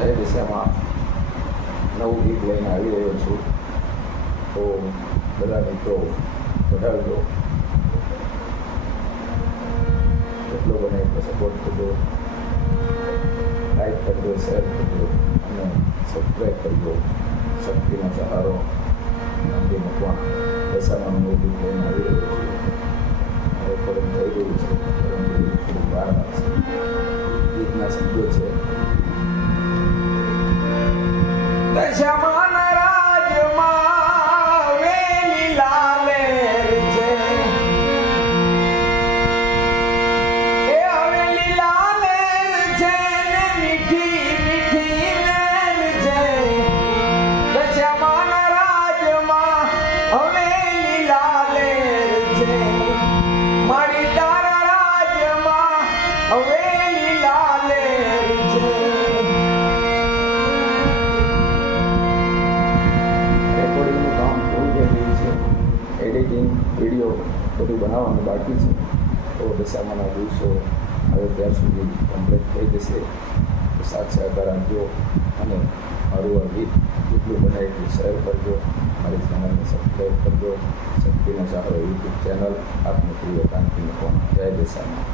જય દિશામાં નવું ગીત લઈને આવી રહ્યો છું. તો બધા મિત્રો વધારજો, એટલો બને એટલો સપોર્ટ કરજો, લાઈક કરજો, શેર કરજો અને સબસ્ક્રાઈબ કરજો. શક્તિનો સહારો મંદિર મૂકવા દશામાં નવું ગીત લઈને આવી રહ્યો છું. રેકોર્ડિંગ થઈ ગયું છે, પરંતુ થોડું વાર લાગશે. ગીતના શબ્દો છે: દશામાં રાજમાં વેલી લાલેર છે, એ હવેલી લાલેર છે ને મીઠી મીઠી લેર છે. દશામાં રાજમાં હવેલી લાલેર છે, મારી તારા રાજમાં હવેલી લાલેર છે. એડિટિંગ વિડીયો બધું બનાવવાનું બાકી છે. તો દશામાના દિવસો હવે ત્યાર સુધી કમ્પ્લીટ થઈ જશે. તો સાથ સહકાર આપજો અને મારું આ ગીત જેટલું બને એટલું શેર કરજો. મારી ચેનલને સબસ્ક્રાઈબ કરજો. શક્તિનો સહારો યુટ્યુબ ચેનલ આપનું પ્રિય કાંતિનો કોણ. જય દશામાં.